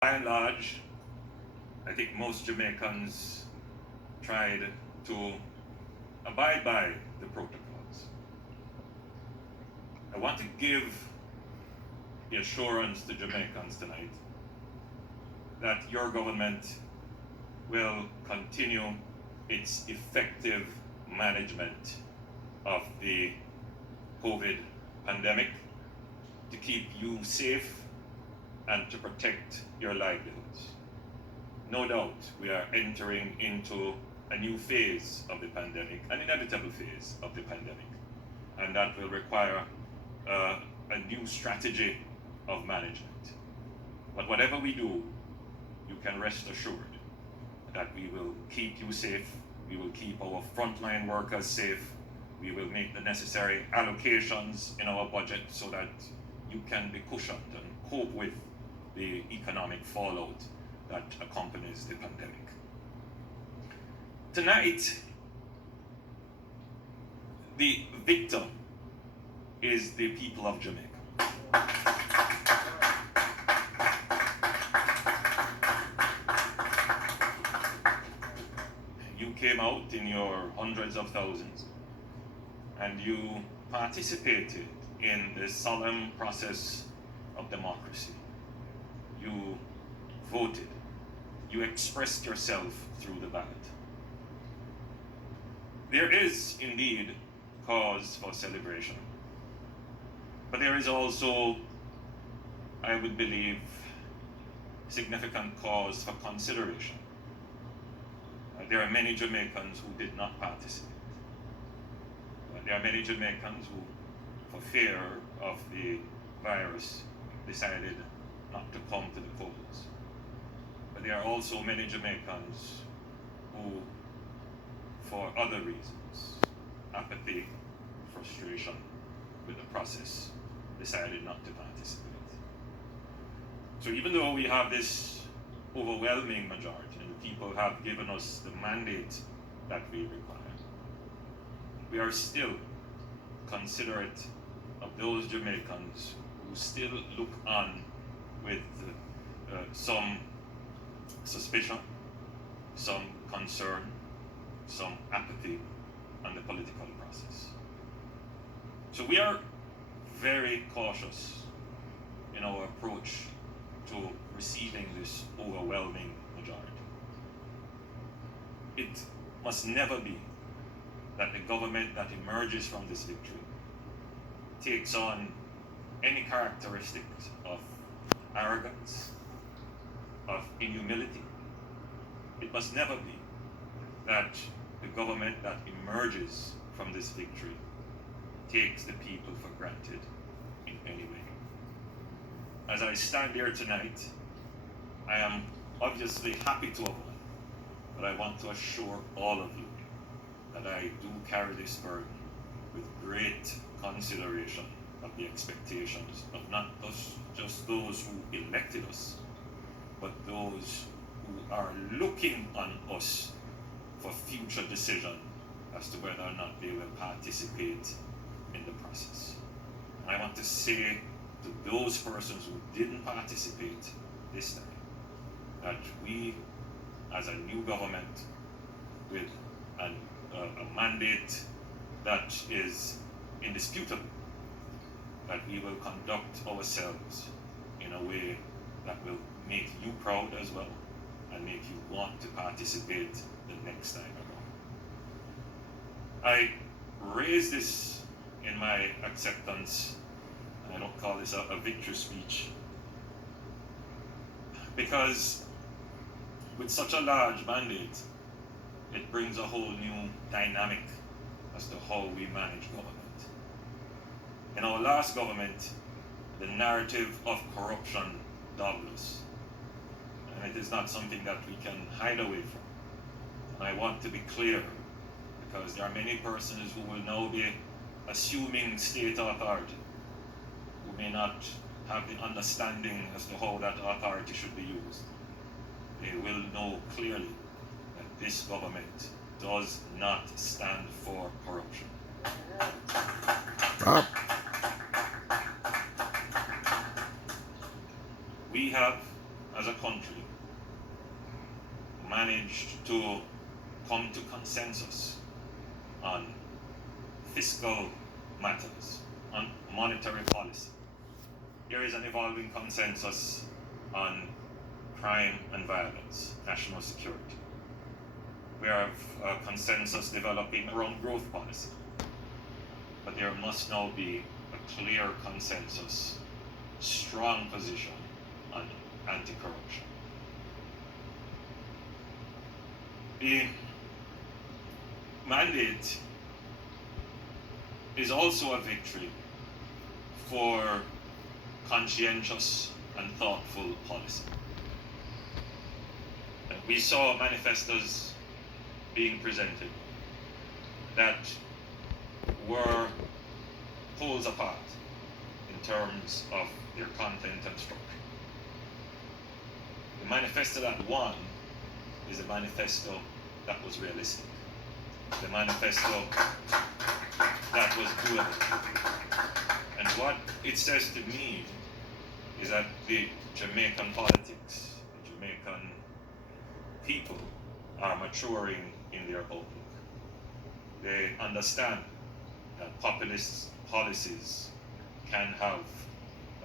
By and large, I think most Jamaicans tried to abide by the protocols. I want to give the assurance to Jamaicans tonight that your government will continue its effective management of the COVID pandemic to keep you safe and to protect your livelihoods. No doubt we are entering into a new phase of the pandemic, an inevitable phase of the pandemic, and that will require a new strategy of management. But whatever we do, you can rest assured that we will keep you safe, we will keep our frontline workers safe, we will make the necessary allocations in our budget so that you can be cushioned and cope with the economic fallout that accompanies the pandemic. Tonight, the victim is the people of Jamaica. You came out in your hundreds of thousands and you participated in the solemn process of democracy. You voted. You expressed yourself through the ballot. There is indeed cause for celebration, but there is also, I would believe, significant cause for consideration. There are many Jamaicans who did not participate. There are many Jamaicans who, for fear of the virus, decided not to come to the polls. But there are also many Jamaicans who, for other reasons, apathy, frustration with the process, decided not to participate. So even though we have this overwhelming majority, and people have given us the mandate that we require, we are still considerate of those Jamaicans who still look on with some suspicion, some concern, some apathy on the political process. So we are very cautious in our approach to receiving this overwhelming majority. It must never be that the government that emerges from this victory takes on any characteristics of arrogance, of inhumility. It must never be that the government that emerges from this victory takes the people for granted in any way. As I stand here tonight, I am obviously happy to have won, but I want to assure all of you that I do carry this burden with great consideration of the expectations of not just those who elected us, but those who are looking on us for future decision as to whether or not they will participate in the process. I want to say to those persons who didn't participate this time that we, as a new government with a mandate that is indisputable, that we will conduct ourselves in a way that will make you proud as well and make you want to participate the next time around. I raise this in my acceptance, and I don't call this a victory speech, because with such a large mandate, it brings a whole new dynamic as to how we manage government. In our last government, the narrative of corruption dogged us, and it is not something that we can hide away from. And I want to be clear, because there are many persons who will now be assuming state authority, who may not have the understanding as to how that authority should be used. They will know clearly that this government does not stand for corruption. We have as a country, managed to come to consensus on fiscal matters, on monetary policy. There is an evolving consensus on crime and violence, national security. We have a consensus developing around growth policy. But there must now be a clear consensus, strong position on anti-corruption. The mandate is also a victory for conscientious and thoughtful policy. We saw manifestos being presented that were poles apart in terms of their content and structure. The manifesto that won is a manifesto that was realistic. The manifesto that was doable. And what it says to me is that the Jamaican politics, the Jamaican people are maturing in their outlook. They understand that populist policies can have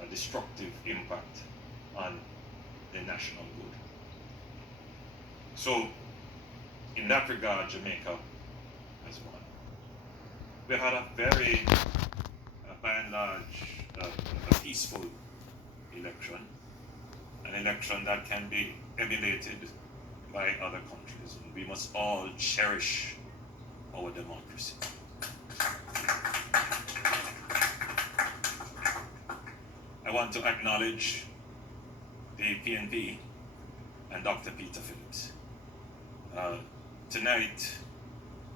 a destructive impact on the national good. So, in that regard, Jamaica has won. We've had a very, by and large, a peaceful election, an election that can be emulated by other countries. And we must all cherish our democracy. I want to acknowledge the PNP and Dr. Peter Phillips. Tonight,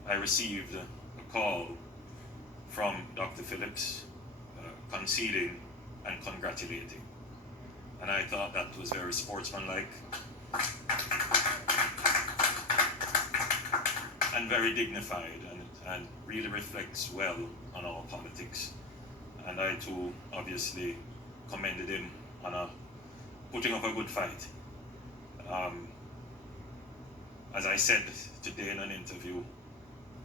I received a call from Dr. Phillips conceding and congratulating. And I thought that was very sportsmanlike and very dignified, and really reflects well on our politics. And I too obviously commended him on putting up a good fight. As I said today in an interview,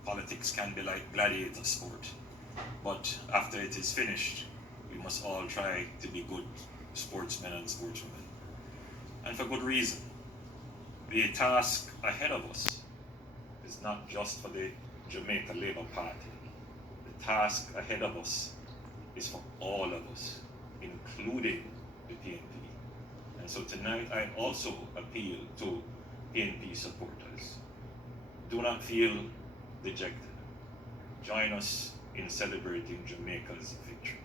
politics can be like gladiator sport, but after it is finished, we must all try to be good sportsmen and sportswomen. And for good reason. The task ahead of us is not just for the Jamaica Labour Party. The task ahead of us is for all of us, including the PNP. And so tonight I also appeal to PNP supporters. Do not feel dejected. Join us in celebrating Jamaica's victory.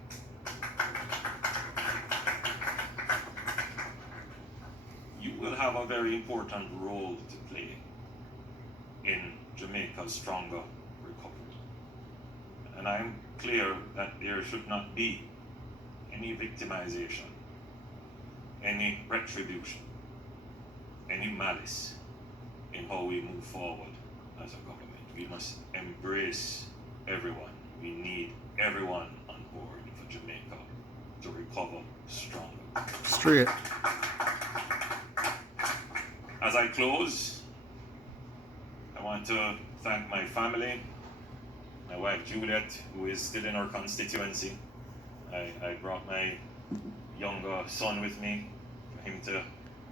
You will have a very important role to play in Jamaica's stronger recovery. And I'm clear that there should not be any victimization, any retribution, any malice in how we move forward as a government. We must embrace everyone. We need everyone on board for Jamaica to recover stronger. Straight. As I close, I want to thank my family, my wife Juliet, who is still in our constituency. I brought my younger son with me for him to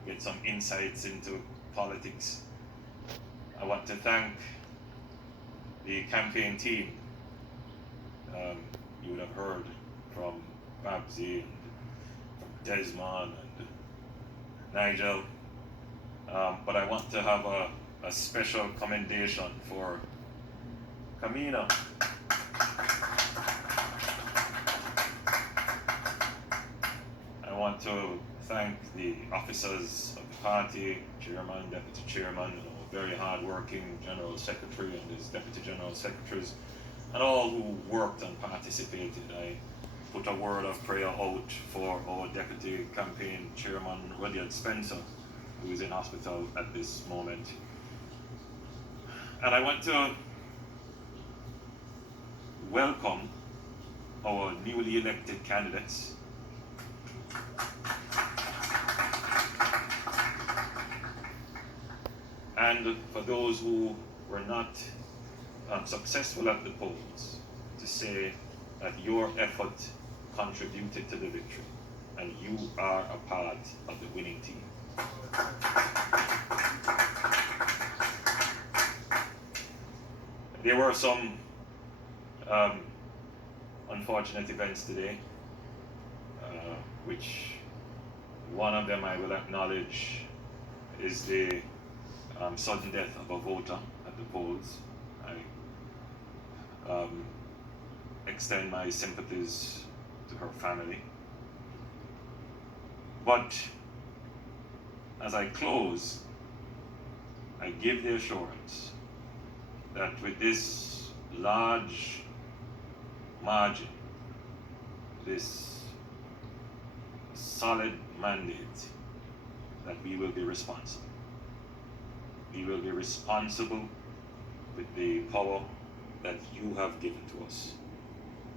get some insights into politics. I want to thank the campaign team. You would have heard from Babsy and from Desmond and Nigel. But I want to have a special commendation for Camina. I want to thank the officers of the party, chairman, deputy chairman, very hard-working general secretary and his deputy general secretaries, and all who worked and participated. I put a word of prayer out for our deputy campaign chairman, Rudyard Spencer, who is in hospital at this moment. And I want to welcome our newly elected candidates. And for those who were not successful at the polls, to say that your effort contributed to the victory and you are a part of the winning team. There were some unfortunate events today, which one of them I will acknowledge is the sudden death of a voter at the polls. I extend my sympathies to her family. But as I close, I give the assurance that with this large margin, this solid mandate, that we will be responsible. We will be responsible with the power that you have given to us.